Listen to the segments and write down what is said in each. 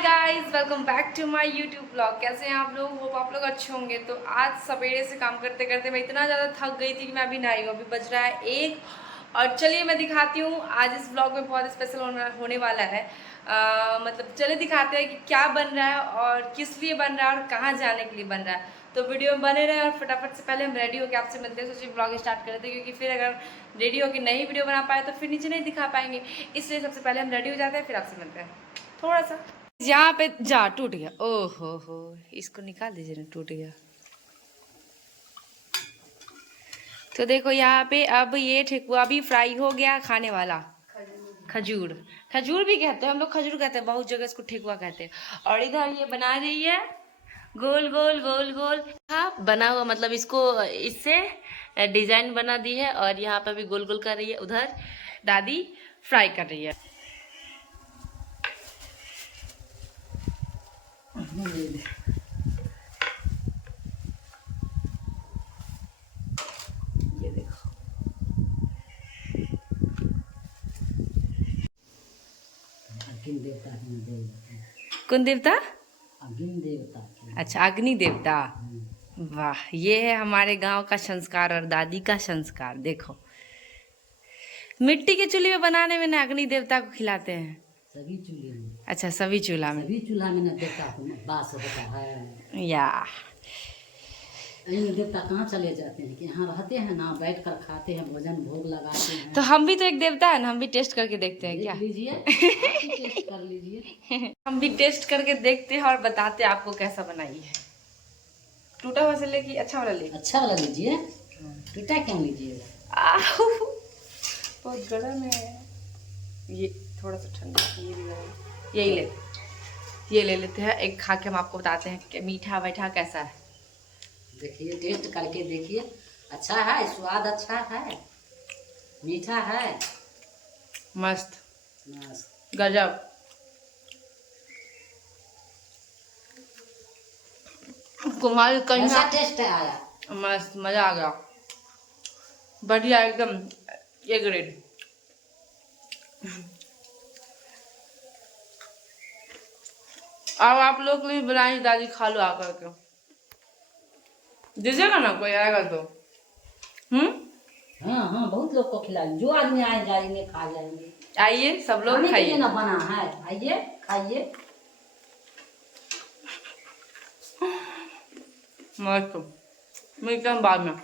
Guys, welcome back to my YouTube blog. कैसे हैं आप लोग? होप आप लोग अच्छे होंगे। तो आज सवेरे से काम करते करते मैं इतना ज़्यादा थक गई थी कि मैं अभी नहाई हूँ। अभी बज रहा है 1 और चलिए मैं दिखाती हूँ। आज इस ब्लॉग में बहुत स्पेशल होने वाला है। मतलब चलिए दिखाते हैं कि क्या बन रहा है और किस लिए बन रहा है और कहाँ जाने के लिए बन रहा है। तो वीडियो में बने रहे और फटाफट से पहले हम रेडी होकर आपसे मिलते हैं। सोचिए ब्लॉग स्टार्ट कर देते हैं, क्योंकि फिर अगर रेडी होकर नहीं वीडियो बना पाए तो फिर नीचे नहीं दिखा पाएंगे। इसलिए सबसे पहले हम रेडी हो जाते हैं, फिर आपसे मिलते हैं। थोड़ा सा यहाँ पे जा टूट गया। ओहो हो, इसको निकाल दीजिए ना, टूट गया। तो देखो यहाँ पे अब ये ठेकुआ भी फ्राई हो गया, खाने वाला खजूर। खजूर भी कहते हैं हम लोग, खजूर कहते हैं, बहुत जगह इसको ठेकुआ कहते हैं। और इधर ये बना रही है गोल गोल गोल गोल। हाँ, बना हुआ मतलब इसको इससे डिजाइन बना दी है और यहाँ पे भी गोल गोल कर रही है। उधर दादी फ्राई कर रही है। ये देखो, कौन देवता? अग्नि देवता। अच्छा, अग्नि देवता। वाह, ये है हमारे गांव का संस्कार और दादी का संस्कार। देखो, मिट्टी के चूल्हे में बनाने में ना अग्नि देवता को खिलाते हैं। सभी चूल्हे में, अच्छा, सभी चूल्हा में। सभी चूल्हा में न देवता को वास होता है। या अग्नि देवता कहाँ चले जाते हैं कि यहाँ रहते हैं ना, बैठ कर खाते हैं, भोजन भोग लगाते हैं। तो हम भी तो एक देवता है ना, हम भी टेस्ट करके देखते हैं क्या? देख लीजिए, आप भी टेस्ट कर लीजिए। हम भी टेस्ट करके देखते हैं और बताते हैं आपको कैसा बनाई है। टूटा हुआ से लेके अच्छा वाला ले। अच्छा वाला लीजिए, टूटा क्यों लीजिएगा? आहू, बहुत गर्म है ये, थोड़ा सा ठंडा। ये भी गर्म, यही ले, ये ले लेते हैं। एक खा के हम आपको बताते हैं कि मीठा बैठा कैसा है। देखिए, टेस्ट करके देखिए। अच्छा है, स्वाद अच्छा है, मीठा है, मस्त मस्त। गजब। कुमारी कैसा कन्या, टेस्ट आया? मस्त, मजा आ गया, बढ़िया एकदम, ए ग्रेड। अब आप लोग के लिए बनाई दादी, खा लो आकर के। दीजिएगा ना, कोई आएगा तो। हाँ हाँ, बहुत लोग को खिलाएंगे, जो आदमी आए जाएंगे खा जाएंगे। आइए सब लोग खाने के लिए खाइए। ना बना है, आइए खाइए। मस्त, मिलते हैं बाद में।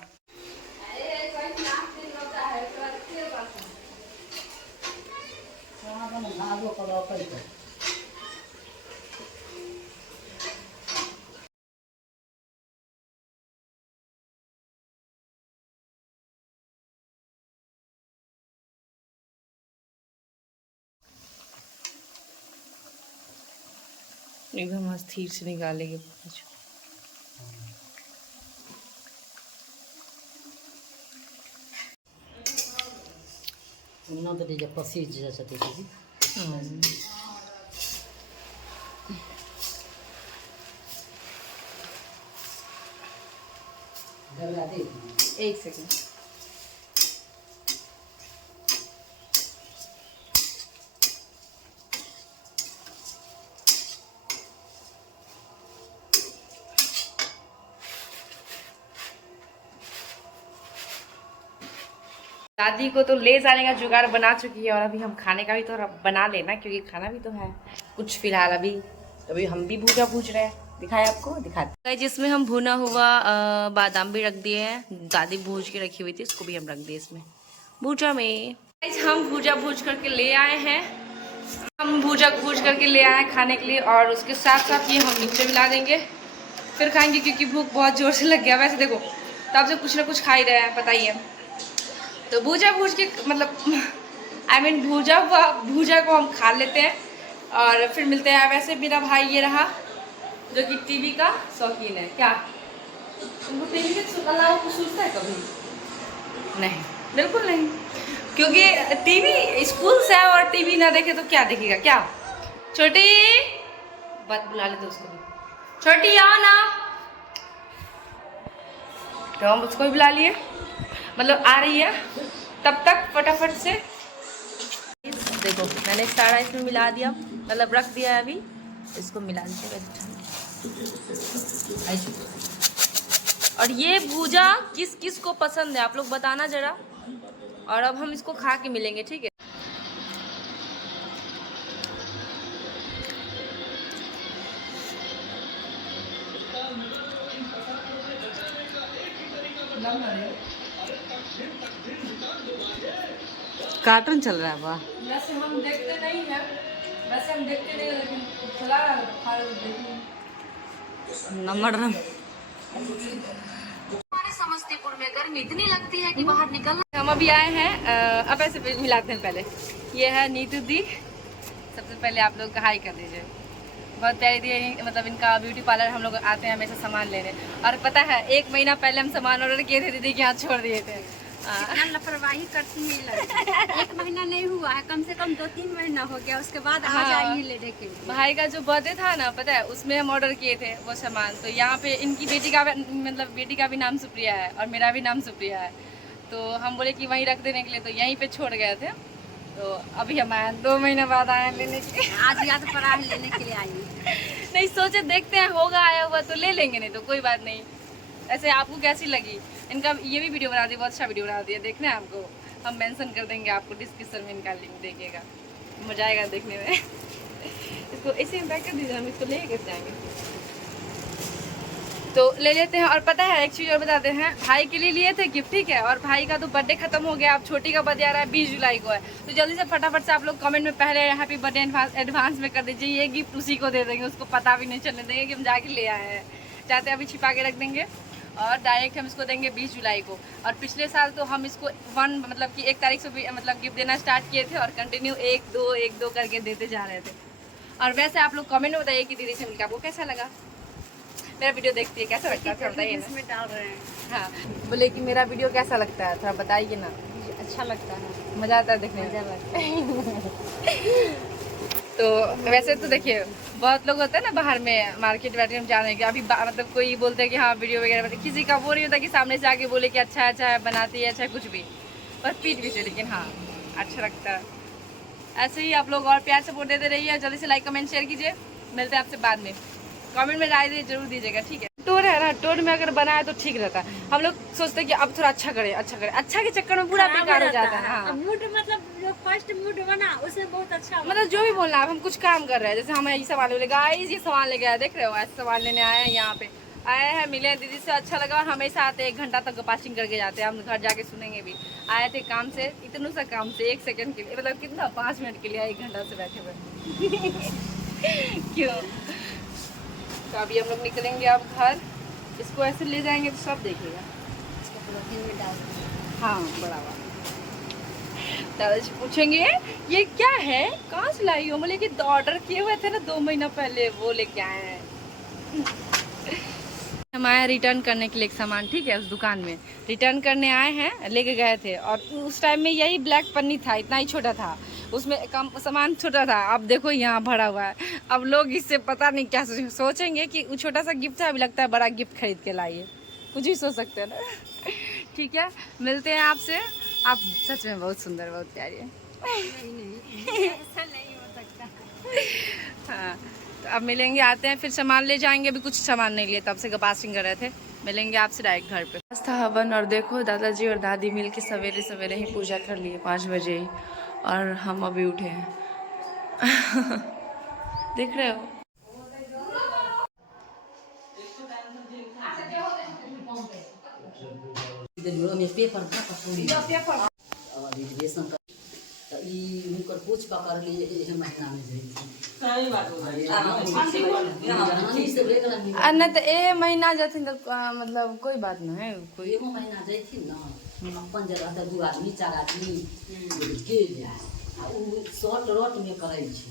एकदम अस्थिर से निकालेंगे। पुन्हा तर त्याच्या पसीज जसं त्याची एक सेकंड। दादी को तो ले जाने का जुगाड़ बना चुकी है और अभी हम खाने का भी तो बना लेना, क्योंकि खाना भी तो है कुछ फिलहाल। अभी हम भी भूजा भूज रहे हैं, दिखाए आपको, दिखाते हैं। जिसमें हम भुना हुआ बादाम भी रख दिए हैं, दादी भूज के रखी हुई थी, उसको भी हम रख दिए इसमें भूजा में। हम भूजा भूज करके ले आए हैं, हम भूजा भूज करके ले आए हैं खाने के लिए। और उसके साथ साथ ये हम नीचे मिला देंगे, फिर खाएंगे, क्योंकि भूख बहुत जोर से लग गया। वैसे देखो, तो आप सब कुछ ना कुछ खा ही रहे हैं, पता ही है। तो भूजा भूज के मतलब भूजा को हम खा लेते हैं और फिर मिलते हैं। वैसे मेरा भाई ये रहा, जो कि टीवी का शौकीन है। क्या तुमको टीवी के अलावा कुछ सोचता है कभी? नहीं, बिल्कुल नहीं, क्योंकि टीवी स्कूल से आए और टीवी ना देखे तो क्या देखेगा? क्या छोटी बात बुला लेते उसको भी, छोटी आओ ना। तो हम उसको भी बुला लिए, मतलब आ रही है। तब तक फटाफट से देखो, मैंने सारा इसमें मिला दिया, मतलब रख दिया है अभी। इसको मिला दीजिएगा। और ये भूजा किस किस को पसंद है आप लोग बताना जरा। और अब हम इसको खा के मिलेंगे, ठीक है। कार्टून चल रहा है वाह। वैसे हम देखते नहीं हैं, वैसे हम देखते नहीं, लेकिन चला रहा नंबर हमारे समस्तीपुर में गर्मी इतनी लगती है कि बाहर निकल। हम अभी आए हैं, अब ऐसे मिलाते हैं पहले। ये है नीतू दी, सबसे पहले आप लोग हाई कर दीजिए। बहुत प्यारी दी, मतलब इनका ब्यूटी पार्लर हम लोग आते हैं हमेशा सामान लेने। और पता है 1 महीना पहले हम सामान ऑर्डर किए थे, दीदी के यहाँ छोड़ दिए थे। लापरवाही करती है लड़की। 1 महीना नहीं हुआ है, कम से कम 2-3 महीना हो गया, उसके बाद आ जाएंगे लेने के लिए। भाई का जो बर्थडे था ना, पता है उसमें हम ऑर्डर किए थे वो सामान। तो यहाँ पे इनकी बेटी का मतलब बेटी का भी नाम सुप्रिया है और मेरा भी नाम सुप्रिया है। तो हम बोले कि वहीं रख देने के लिए, तो यहीं पे छोड़ गए थे। तो अभी हम आए 2 महीने बाद आए लेने के लिए। आज याद पड़ा है लेने के लिए आई। नहीं सोचे देखते हैं, होगा आया हुआ तो ले लेंगे, नहीं तो कोई बात नहीं। ऐसे आपको कैसी लगी इनका ये भी वीडियो बना दी, बहुत अच्छा वीडियो बना दिया। देखना है आपको, हम मेंशन कर देंगे आपको डिस्क्रिप्शन में, इनका लिंक देखिएगा, मजा आएगा देखने में। इसको ऐसे पैक कर दीजिए, हम इसको लेके जाएंगे। तो ले लेते हैं। और पता है एक चीज़ और बताते हैं, भाई के लिए लिए थे गिफ्ट, ठीक है। और भाई का तो बर्थडे खत्म हो गया, अब छोटी का बर्थडे आ रहा है 20 जुलाई को है। तो जल्दी से फटाफट से आप लोग कमेंट में पहले हैप्पी बर्थडे एडवांस में कर दीजिए। ये गिफ्ट उसी को दे देंगे, उसको पता भी नहीं चलने देंगे कि हम जाके ले आए हैं। चाहते अभी छिपा के रख देंगे और डायरेक्ट हम इसको देंगे 20 जुलाई को। और पिछले साल तो हम इसको 1 तारीख से भी मतलब गिफ्ट देना स्टार्ट किए थे और कंटिन्यू 1-2 करके देते जा रहे थे। और वैसे आप लोग कमेंट में बताइए कि दीदी से मिलकर आपको कैसा लगा, मेरा वीडियो देखती है कैसा लगता है, थोड़ा बताइए ना। इसमें डाल रहे हैं। हाँ बोले कि मेरा वीडियो कैसा लगता है, थोड़ा बताइए ना। अच्छा लगता है, मज़ा आता है देखने में। मजा लगता है। तो वैसे तो देखिए बहुत लोग होते हैं ना बाहर में मार्केट वार्केट में जाने के, अभी मतलब कोई बोलते हैं कि हाँ वीडियो वगैरह, किसी का वो नहीं होता कि सामने से आके बोले कि अच्छा है बनाती है, अच्छा कुछ भी, और पीठ भी से, लेकिन हाँ अच्छा लगता है। ऐसे ही आप लोग और प्यार सपोर्ट देते रहिए, जल्दी से लाइक कमेंट शेयर कीजिए। मिलते हैं आपसे बाद में, कमेंट में राय जरूर दीजिएगा, ठीक है। टोर है ना, टोर में अगर बनाए तो ठीक रहता है। हम लोग सोचते हैं कि अब थोड़ा अच्छा करे, अच्छा के चक्कर में पूरा बेकार हो जाता है। हाँ मूड मतलब जो फर्स्ट मूड बना उसमें बहुत अच्छा, मतलब जो भी बोलना है, हम कुछ काम कर रहे हैं, जैसे हम ये सामान ले गाइस, ये सामान लेके आए, देख रहे हो, ऐसे सामान लेने आए हैं, यहाँ पे आए हैं, मिले दीदी से, अच्छा लगा। और हमेशा आते 1 घंटा तक पासिंग करके जाते हैं, हम घर जाके सुनेंगे भी। आए थे काम से, इतनों सा काम से 1 सेकंड के लिए, मतलब कितना 5 मिनट के लिए, 1 घंटा से बैठे हुए। क्यों? तो अभी हम लोग निकलेंगे अब घर, इसको ऐसे ले जाएंगे तो सब देखेगा। में डाल हाँ बड़ा वाला। दादाजी पूछेंगे ये क्या है, कहाँ से लाई हो, बोले कि ऑर्डर किए हुए थे ना 2 महीना पहले, वो लेके आए हैं। हम आए रिटर्न करने के लिए एक सामान, ठीक है, उस दुकान में रिटर्न करने आए हैं, लेके गए थे। और उस टाइम में यही ब्लैक पन्नी था, इतना ही छोटा था, उसमें कम सामान छोटा था। अब देखो यहाँ भरा हुआ है। अब लोग इससे पता नहीं क्या सोचेंगे कि वो छोटा सा गिफ्ट है, अभी लगता है बड़ा गिफ्ट खरीद के लाइए, कुछ भी सोच सकते हैं ना। ठीक है, मिलते हैं आपसे। आप सच में बहुत सुंदर, बहुत प्यारी है। नहीं ऐसा नहीं हो सकता। हाँ तो अब मिलेंगे, आते हैं, फिर सामान ले जाएंगे। अभी कुछ सामान नहीं लिए, तब से पासिंग कर रहे थे। मिलेंगे आपसे डायरेक्ट घर पे। आज था हवन, और देखो दादाजी और दादी मिल के सवेरे सवेरे ही पूजा कर लिए, 5 बजे ही, और हम अभी उठे हैं। देख रहे हो। पेपर पूछ पकड़ लिए महीना में नहीं तो ए महीना जाती तो मतलब कोई बात नहीं है, कोई एगो महीना जैथिन ना, अपन जगह तऽ 2 आदमी 4 आदमी के जाए, आ उ शॉर्ट रोट में करै छै।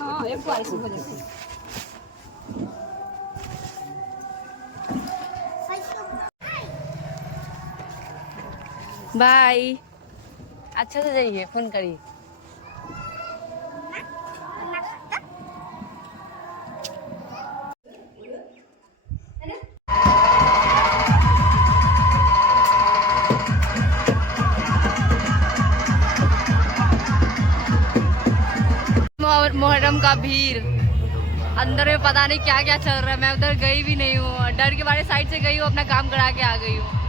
हाँ एक बार से हो जाए। बाय, अच्छा से जाइए, फोन करिए। मुहर्रम का भीड़, अंदर में पता नहीं क्या क्या चल रहा है। मैं उधर गई भी नहीं हूँ, डर के बारे साइड से गई हूँ, अपना काम करा के आ गई हूँ।